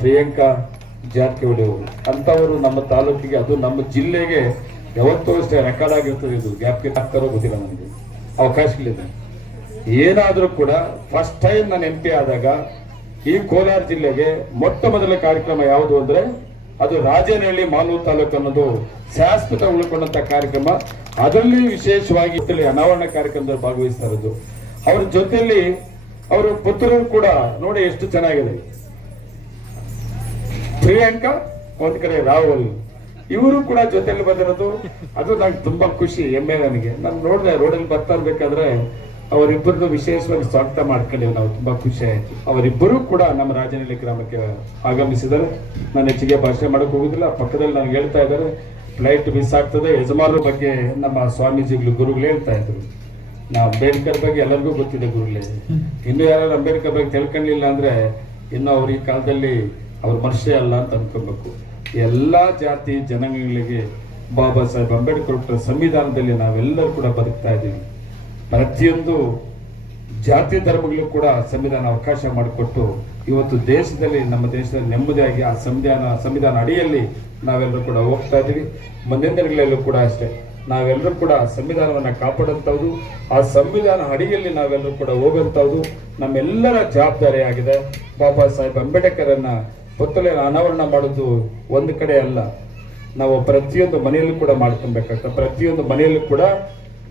ಪ್ರಿಯಾಂಕಾ ಜಾರಕಿಹೊಳಿ ಅವರು. ಅಂಥವರು ನಮ್ಮ ತಾಲೂಕಿಗೆ, ಅದು ನಮ್ಮ ಜಿಲ್ಲೆಗೆ ಯಾವತ್ತೂ ಅಷ್ಟೇ ರೆಕಾರ್ಡ್ ಆಗಿರ್ತದೆ ಇದು. ಗ್ಯಾಪ್ಗೆ ಹಾಕ್ತಾರೋ ಗೊತ್ತಿಲ್ಲ ನನಗೆ ಅವಕಾಶಗಳಿದೆ. ಏನಾದರೂ ಕೂಡ ಫಸ್ಟ್ ಟೈಮ್ ನಾನು ಎಂ ಆದಾಗ ಈ ಕೋಲಾರ ಜಿಲ್ಲೆಗೆ ಮೊಟ್ಟ ಮೊದಲ ಕಾರ್ಯಕ್ರಮ ಯಾವುದು ಅಂದ್ರೆ ಅದು ರಾಜನಹಳ್ಳಿ ಮಾಲೂರು ತಾಲೂಕು ಅನ್ನೋದು ಶಾಶ್ವತ ಉಳ್ಕೊಂಡಂತ ಕಾರ್ಯಕ್ರಮ. ಅದರಲ್ಲಿ ವಿಶೇಷವಾಗಿ ಅನಾವರಣ ಕಾರ್ಯಕ್ರಮದಲ್ಲಿ ಭಾಗವಹಿಸ್ತಾ ಇರೋದು. ಅವ್ರ ಜೊತೆಯಲ್ಲಿ ಅವರು ಪುತ್ರರು ಕೂಡ ನೋಡಿ ಎಷ್ಟು ಚೆನ್ನಾಗಿದೆ. ಪ್ರಿಯಾಂಕಾ ಒಂದ್ ಕಡೆ ರಾಹುಲ್. ಇವರು ಕೂಡ ಜೊತೆಲಿ ಬಂದಿರೋದು. ಅದು ನಂಗೆ ತುಂಬಾ ಖುಷಿ, ಹೆಮ್ಮೆ ನನಗೆ. ನಾನು ನೋಡಿದೆ, ರೋಡಲ್ಲಿ ಬರ್ತಾ ಇರ್ಬೇಕಾದ್ರೆ ಅವರಿಬ್ಬರದ್ದು ವಿಶೇಷವಾಗಿ ಸ್ವಾಗತ ಮಾಡ್ಕೊಂಡಿವಿ ನಾವು ತುಂಬಾ ಖುಷಿ ಆಯ್ತು. ಅವರಿಬ್ಬರು ಕೂಡ ನಮ್ಮ ರಾಜನಹಳ್ಳಿ ಗ್ರಾಮಕ್ಕೆ ಆಗಮಿಸಿದ್ದಾರೆ. ನಾನು ಹೆಚ್ಚಿಗೆ ಭಾಷಣ ಮಾಡಕ್ ಹೋಗುದಿಲ್ಲ. ಪಕ್ಕದಲ್ಲಿ ನಾನು ಹೇಳ್ತಾ ಇದ್ದಾರೆ ಫ್ಲೈಟ್ ಮಿಸ್ ಆಗ್ತದೆ. ಯಜಮಾನರ ಬಗ್ಗೆ ನಮ್ಮ ಸ್ವಾಮೀಜಿಗಳು ಗುರುಗಳು ಹೇಳ್ತಾ ಇದ್ರು. ನಾ ಅಂಬೇಡ್ಕರ್ ಬಗ್ಗೆ ಎಲ್ಲರಿಗೂ ಗೊತ್ತಿದೆ ಗುರುಗಳೇ. ಇನ್ನು ಯಾರು ಅಂಬೇಡ್ಕರ್ ಬಗ್ಗೆ ತಿಳ್ಕೊಂಡಿಲ್ಲ ಅಂದ್ರೆ, ಇನ್ನು ಅವ್ರ ಈ ಕಾಲದಲ್ಲಿ ಅವ್ರ ಮನುಷ್ಯ ಅಲ್ಲ ಅಂತ ಅನ್ಕೋಬೇಕು. ಎಲ್ಲಾ ಜಾತಿ ಜನಾಂಗಗಳಿಗೆ ಬಾಬಾ ಸಾಹೇಬ್ ಅಂಬೇಡ್ಕರ್ ಸಂವಿಧಾನದಲ್ಲಿ ನಾವೆಲ್ಲರೂ ಕೂಡ ಬದುಕ್ತಾ ಇದ್ದೀವಿ. ಪ್ರತಿಯೊಂದು ಜಾತಿ ಧರ್ಮಗಳು ಕೂಡ ಸಂವಿಧಾನ ಅವಕಾಶ ಮಾಡಿಕೊಟ್ಟು ಇವತ್ತು ದೇಶದಲ್ಲಿ, ನಮ್ಮ ದೇಶದಲ್ಲಿ ನೆಮ್ಮದಿಯಾಗಿ ಆ ಸಂವಿಧಾನ ಸಂವಿಧಾನ ಅಡಿಯಲ್ಲಿ ನಾವೆಲ್ಲರೂ ಕೂಡ ಹೋಗ್ತಾ ಇದ್ದೀವಿ. ಮುಂದಿನ ದಿನಗಳಲ್ಲೂ ಕೂಡ ಅಷ್ಟೇ. ನಾವೆಲ್ಲರೂ ಕೂಡ ಸಂವಿಧಾನವನ್ನ ಕಾಪಾಡುವಂಥದ್ದು ಆ ಸಂವಿಧಾನ ಅಡಿಯಲ್ಲಿ ನಾವೆಲ್ಲರೂ ಕೂಡ ಹೋಗುವಂಥದ್ದು ನಮ್ಮೆಲ್ಲರ ಜವಾಬ್ದಾರಿ ಆಗಿದೆ ಬಾಬಾ ಸಾಹೇಬ್ ಅಂಬೇಡ್ಕರನ್ನ ಪುತ್ತಲೆಯನ್ನು ಅನಾವರಣ ಮಾಡೋದು ಒಂದು ಕಡೆ ಅಲ್ಲ. ನಾವು ಪ್ರತಿಯೊಂದು ಮನೆಯಲ್ಲೂ ಕೂಡ ಮಾಡ್ಕೊಬೇಕಾಗ್ತದೆ. ಪ್ರತಿಯೊಂದು ಮನೆಯಲ್ಲೂ ಕೂಡ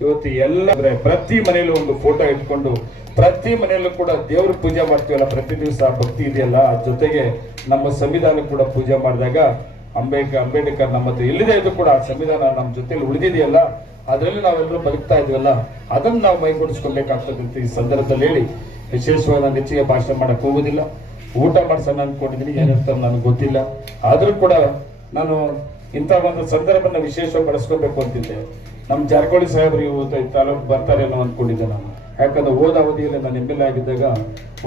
ಇವತ್ತು ಎಲ್ಲ ಅಂದ್ರೆ ಪ್ರತಿ ಮನೆಯಲ್ಲೂ ಒಂದು ಫೋಟೋ ಇಟ್ಕೊಂಡು ಪ್ರತಿ ಮನೆಯಲ್ಲೂ ಕೂಡ ದೇವ್ರ ಪೂಜೆ ಮಾಡ್ತೀವಲ್ಲ, ಪ್ರತಿ ದಿವಸ ಭಕ್ತಿ ಇದೆಯಲ್ಲ ಜೊತೆಗೆ ನಮ್ಮ ಸಂವಿಧಾನ ಕೂಡ ಪೂಜೆ ಮಾಡಿದಾಗ ಅಂಬೇಡ್ಕರ್ ಅಂಬೇಡ್ಕರ್ ನಮ್ಮ ಹತ್ರ ಎಲ್ಲಿದೆ ಇದು ಕೂಡ ಆ ಸಂವಿಧಾನ ನಮ್ಮ ಜೊತೆಲಿ ಉಳಿದಿದೆಯಲ್ಲ, ಅದರಲ್ಲಿ ನಾವೆಲ್ಲರೂ ಬದುಕ್ತಾ ಇದೀವಲ್ಲ, ಅದನ್ನ ನಾವು ಮೈಗೂಡಿಸ್ಕೊಳ್ಬೇಕಾಗ್ತದೆ ಈ ಸಂದರ್ಭದಲ್ಲಿ ಹೇಳಿ. ವಿಶೇಷವಾದ ನಾನು ಹೆಚ್ಚಿಗೆ ಭಾಷಣ ಮಾಡಕ್ ಹೋಗುದಿಲ್ಲ ಊಟ ಮಾಡ್ಸೋಣ ಅನ್ಕೊಂಡಿದ್ದೀನಿ ಏನಂತ ನನಗೆ ಗೊತ್ತಿಲ್ಲ. ಆದರೂ ಕೂಡ ನಾನು ಇಂಥ ಒಂದು ಸಂದರ್ಭನ ವಿಶೇಷವಾಗಿ ಬಳಸ್ಕೋಬೇಕು ಅಂತಿದ್ದೆ. ನಮ್ಮ ಜಾರಕಿಹೊಳಿ ಸಾಹೇಬರು ಇವತ್ತು ತಾಲೂಕು ಬರ್ತಾರೆ ಅನ್ನೋ ಅನ್ಕೊಂಡಿದ್ದೆ ನಾನು. ಯಾಕಂದ್ರೆ ಹೋದ ಅವಧಿಯಲ್ಲಿ ನಾನು ಎಂ ಎಲ್ ಎ ಆಗಿದ್ದಾಗ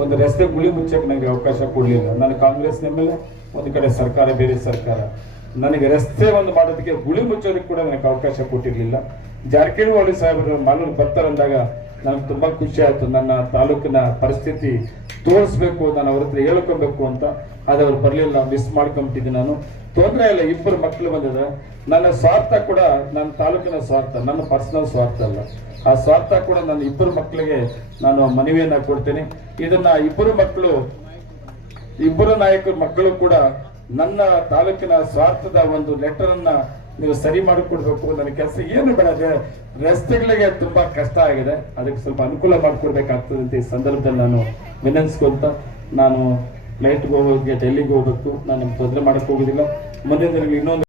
ಒಂದು ರಸ್ತೆ ಗುಳಿ ಮುಚ್ಚಕ್ಕೆ ನನಗೆ ಅವಕಾಶ ಕೊಡಲಿಲ್ಲ. ನಾನು ಕಾಂಗ್ರೆಸ್ ಎಂ ಎಲ್ ಎ, ಒಂದು ಕಡೆ ಸರ್ಕಾರ, ಬೇರೆ ಸರ್ಕಾರ. ನನಗೆ ರಸ್ತೆ ಒಂದು ಮಾಡೋದಕ್ಕೆ ಗುಳಿ ಮುಚ್ಚೋದಕ್ಕೆ ಕೂಡ ನನಗೆ ಅವಕಾಶ ಕೊಟ್ಟಿರಲಿಲ್ಲ. ಜಾರಕಿಹೊಳಿ ಸಾಹೇಬರು ಮಾಲೂರು ಬರ್ತಾರಂದಾಗ ನನಗೆ ತುಂಬಾ ಖುಷಿ ಆಯ್ತು. ನನ್ನ ತಾಲೂಕಿನ ಪರಿಸ್ಥಿತಿ ತೋರಿಸ್ಬೇಕು, ನಾನು ಅವ್ರ ಹತ್ರ ಹೇಳ್ಕೊಬೇಕು ಅಂತ. ಆದ್ರೆ ಅವ್ರು ಬರಲಿಲ್ಲ ಮಿಸ್ ಮಾಡ್ಕೊಂಬಿಟ್ಟಿದ್ದೆ ನಾನು. ತೊಂದರೆ ಇಲ್ಲ, ಇಬ್ಬರು ಮಕ್ಕಳು ಬಂದಿದ್ದಾರೆ. ನನ್ನ ಸ್ವಾರ್ಥ ಕೂಡ ನನ್ನ ತಾಲೂಕಿನ ಸ್ವಾರ್ಥ, ನನ್ನ ಪರ್ಸನಲ್ ಸ್ವಾರ್ಥ ಅಲ್ಲ. ಆ ಸ್ವಾರ್ಥ ಕೂಡ ನನ್ನ ಇಬ್ಬರು ಮಕ್ಕಳಿಗೆ ನಾನು ಮನವಿಯನ್ನು ಕೊಡ್ತೇನೆ. ಇದನ್ನ ಇಬ್ಬರು ಮಕ್ಕಳು ಇಬ್ಬರು ನಾಯಕರ ಮಕ್ಕಳು ಕೂಡ ನನ್ನ ತಾಲೂಕಿನ ಸ್ವಾರ್ಥದ ಒಂದು ಲೆಟರ್ ಅನ್ನ ನೀವು ಸರಿ ಮಾಡಿಕೊಡ್ಬೇಕು ನನ್ನ ಕೆಲಸ ಏನು ಬೇಡ. ರಸ್ತೆಗಳಿಗೆ ತುಂಬಾ ಕಷ್ಟ ಆಗಿದೆ. ಅದಕ್ಕೆ ಸ್ವಲ್ಪ ಅನುಕೂಲ ಮಾಡಿಕೊಡ್ಬೇಕಾಗ್ತದೆ ಅಂತ ಈ ಸಂದರ್ಭದಲ್ಲಿ ನಾನು ವಿನಂತಿಸ್ಕೊಂತ ನಾನು ಫ್ಲೈಟ್ಗೆ ಹೋಗೋಕೆ ಡೆಲ್ಲಿಗೆ ಹೋಗ್ಬೇಕು. ನಾನು ತೊಂದರೆ ಮಾಡಕ್ ಹೋಗೋದಿಲ್ಲ. ಮುಂದಿನ ದಿನಗಳು ಇನ್ನೊಂದು